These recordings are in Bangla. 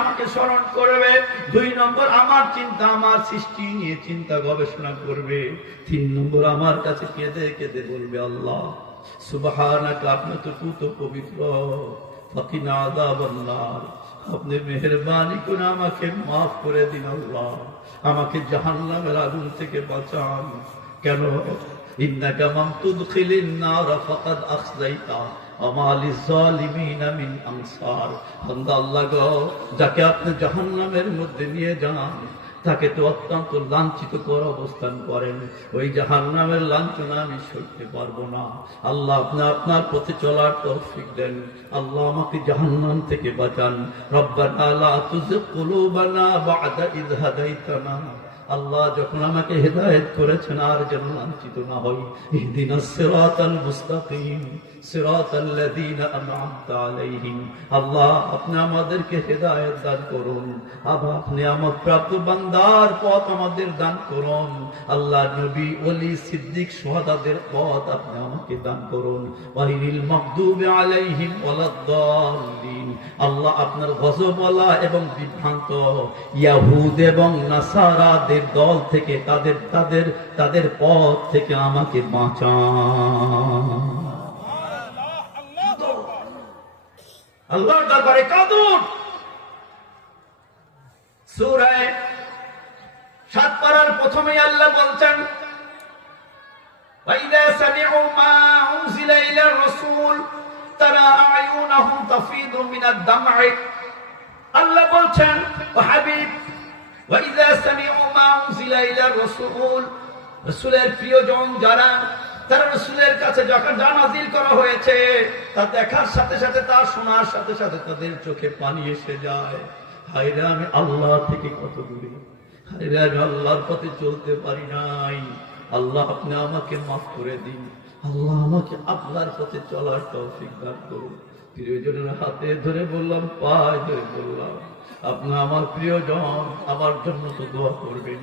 আমাকে স্মরণ করবে, 2 নম্বর আমার চিন্তা, আমার সৃষ্টি নিয়ে চিন্তা গবেষণা করবে, 3 নম্বর আমার কাছে কেঁদে কেঁদে বলবে, আল্লাহ সুবহানাকা, আপনি তো পুত পবিত্র, ফাকিনা আযাবান নার, আপনি মেহেরবানি করে আমাকে মাফ করে দিন আল্লাহ, আমাকে জাহান্নামের আগুন থেকে বাঁচান। কেন? ইন্নাকা মান তুদখিলিন নার ফাকাদ আখযাইতা ওয়া মা লিয-যালিমিনা মিন আনসার। বান্দা আল্লাহ গো, যাকে আপনি জাহান্নামের মধ্যে নিয়ে যান তাকে তো অত্যন্ত লাঞ্ছিত করে অবস্থান করেন, ওই জাহান্নামের লাঞ্ছনা আমি সইতে পারবো না। আল্লাহ আপনি আপনার পথে চলার তৌফিক দেন। আল্লাহ আমাকে জাহান্নাম থেকে বাঁচান। রব্বানা লা তুযিগ কুলুবানা বা'দা ইয হাদাইতানা, আল্লাহ যখন আমাকে হেদায়েত করেছেন আর যেন লাঞ্ছিত না হই। ইহদিনাস সিরাতাল মুস্তাকিম সিরাতাল্লাযীনা আন'আমতা আলাইহিম, আল্লাহ আপনি আমাদেরকে হেদায়েত দান করুন। আবার আপনি আমার প্রাপ্ত বান্দার পথ আমাদের দান করুন। আল্লাহ নবী, ওলি, সিদ্দিক, শুহাদাদের পথ আপনি আমাকে দান করুন। ওয়াইল মাগদুবি আলাইহিম ওয়ালাদ-দাল্লিন, আল্লাহ আপনার গজবওয়ালা এবং বিভ্রান্ত ইয়াহুদ এবং নাসারাদের দল থেকে, তাদের পথ থেকে আমাকে বাঁচান। আল্লাহর দরবারে কাঁদুন। সূরা 7 পারার প্রথমে আল্লাহ বলছেন, ওয়াইদা সামি'ু মা উনজিলা ইলার রাসূল তারা আ'য়ুনাহুম তাফিদু মিনাদ দাম'i, আল্লাহ বলছেন, ও হাবিব, ওয়াইদা সামি'ু মা উনজিলা ইলার রাসূল, রাসূলের প্রিয়জন যারা, তারা রাসূলের কাছে যখন যা নাযিল করা হয়েছে তা দেখার সাথে সাথে, তা শোনার সাথে সাথে তাদের চোখে পানি এসে যায়। হায়রে আমি আল্লাহ থেকে কত দূরে, হায়রে আমি আল্লাহর পথে চলতে পারি নাই। আল্লাহ আপনি আমাকে মাফ করে দিন। আল্লাহ আমাকে আপনার পথে চলার তৌফিক দান করুন। প্রিয়জনের হাতে ধরে বললাম, পায়ে ধরে বললাম, আপনি আমার প্রিয়জন, আমার জন্য তো দোয়া করবেন,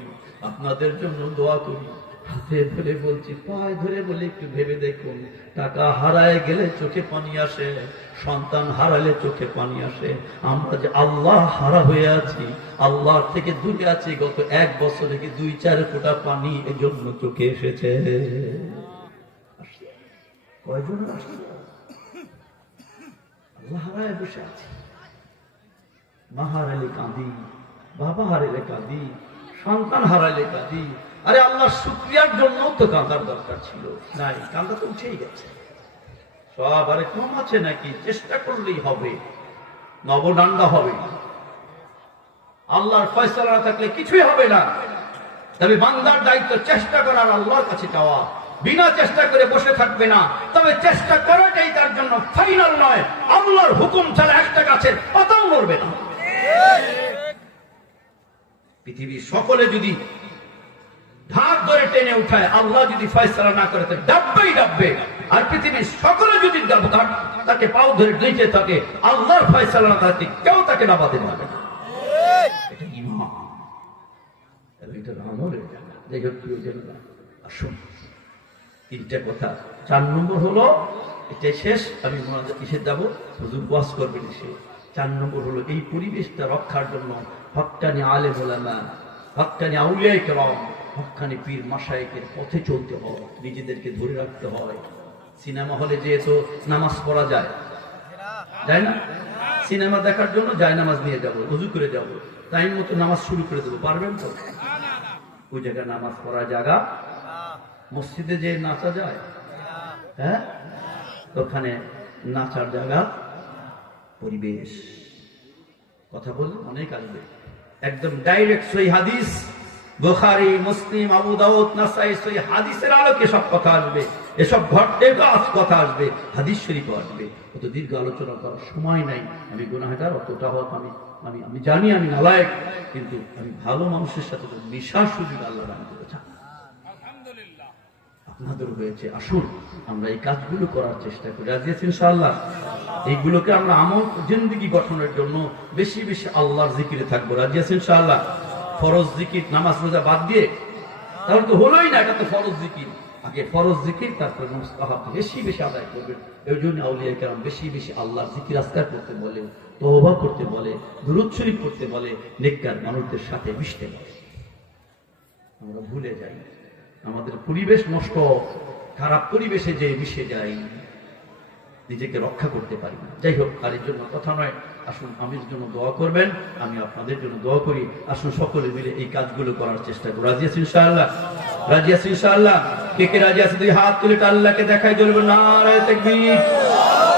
আপনাদের জন্য দোয়া করি। হাতে ধরে বলছি, পায়ে ধরে বলে একটু ভেবে দেখুন, টাকা হারায় গেলে চোখে পানি আসে, সন্তান হারালে চোখে পানি আসে। আমরা যে আল্লাহ হারা হয়ে আছি, আল্লাহর থেকে দূরে আছি, গত 1 বছরে কি 2-4 ফোঁটা পানি এজন্য চোখে এসেছে? কয়জন আসছে? আল্লাহ হারায় বসে আছে। মা হারালে কাঁদি, বাবা হারালে কাঁদি, সন্তান হারালে কাঁদি। আরে আল্লাহ শুকরিয়ার জন্য তো কাঁদার দরকার ছিল, নাই, কাঁদা তো উঠেই গেছে সব। আরে কম আছে নাকি? চেষ্টা করলেই হবে, নবডান্ডা হবে। আল্লাহর ফয়সালা না থাকলে কিছুই হবে না। তবে বান্দার দায়িত্ব চেষ্টা করার, আল্লাহর কাছে চাওয়া। বিনা চেষ্টা করে বসে থাকবে না, তবে চেষ্টা করাটাই তার জন্য ফাইনাল নয়। আল্লাহর হুকুম ছাড়া একটা গাছের পাতাও নড়বে না। পৃথিবীর সকলে যদি ঢাক ধরে টেনে উঠায়, আল্লাহ যদি ফয়সালা না করে তো ডাববেই ডাববে। আর পৃথিবীর সকলে যদি তাকে পাও ধরে নিচে থাকে, আল্লাহর ফয়সালা না থাকে, কেউ তাকে নাবাতে পারবে না। এটা ঈমান, এটা আমলের জায়গা। যাই হোক প্রিয়জনেরা, আসুন 3টে কথা। 4 নম্বর হলো, এটাই শেষ, আমি কিসে যাবো, হুজুর ওয়াজ করবেন সে। 4 নম্বর হলো, এই পরিবেশটা রক্ষার জন্য হক্কানি আলেম ওলামা, হক্কানি আউলিয়া কেরাম, হক্কানি পীর মাশায়েখের পথে চলতে হয়, নিজেদেরকে ধরে রাখতে হয়। সিনেমা হলে যেহেতু নামাজ পড়া যায় না, সিনেমা দেখার জন্য যায় নামাজ নিয়ে যাবো, ওযু করে যাবো, টাইম মতো নামাজ শুরু করে দেবো, পারবেন তো? ওই জায়গায় নামাজ পড়ার জায়গা। মসজিদে যে নাচা যায়, হ্যাঁ, ওখানে নাচার জায়গা, পরিবেশ। কথা বললে অনেক আসবে, একদম ডাইরেক্ট সহিহ হাদিস, বুখারী, মুসলিম, আবু দাউদ, নাসাই, সহিহ হাদিসের আলোকে সব কথা আসবে। এসব ঘটে আজ কথা আসবে, হাদিস শরীফ আসবে। অত দীর্ঘ আলোচনা করার সময় নাই। আমি গুনাহগার, অতটা হোক, আমি জানি আমি নালায়েক, কিন্তু আমি ভালো মানুষের সাথে মিশার সুযোগ আল্লাহ দান করেছেন, আপনাদের হয়েছে। আসুন আমরা এই কাজগুলো করার চেষ্টা করি, রাজি আছি ইনশাআল্লাহ? এইগুলোকে আমরা আমল জিন্দেগি গঠনের জন্য বেশি বেশি আল্লাহর জিকিরে থাকবো, রাজি আছি ইনশাআল্লাহ? ফরজ জিকির, নামাজ রোজা বাদ দিয়ে তাহলে তো হলোই না, এটা তো ফরজ জিকির। আগে ফরজ জিকির, তারপর মুস্তাহাব বেশি বেশি আদায় করবেন। এই জন্য আউলিয়া কেরাম বেশি বেশি আল্লাহর জিকির আজকার করতে বলেন। তওবা করতে বলে, দুরূদ শরীফ পড়তে বলে, নেককার মানুষদের সাথে মিশতে বলে। আমরা ভুলে যাই, আমাদের পরিবেশ নষ্ট, খারাপ পরিবেশে যে মিশে যাই, নিজেকে রক্ষা করতে পারি না। যাই হোক, আর এর জন্য কথা নয়। আসুন আমির জন্য দোয়া করবেন, আমি আপনাদের জন্য দোয়া করি। আসুন সকলে মিলে এই কাজগুলো করার চেষ্টা করি। রাজি আছি ইনশাআল্লাহ? রাজি আছি ইনশাআল্লাহ? কে কে রাজি আছে? দুই হাত তুলে আল্লাহকে দেখাই জ্বলবে। নারায়ে তাকবীর,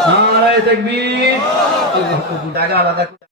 নারায়ে তাকবীর। আল্লাহ কবুল। জায়গা আলাদা।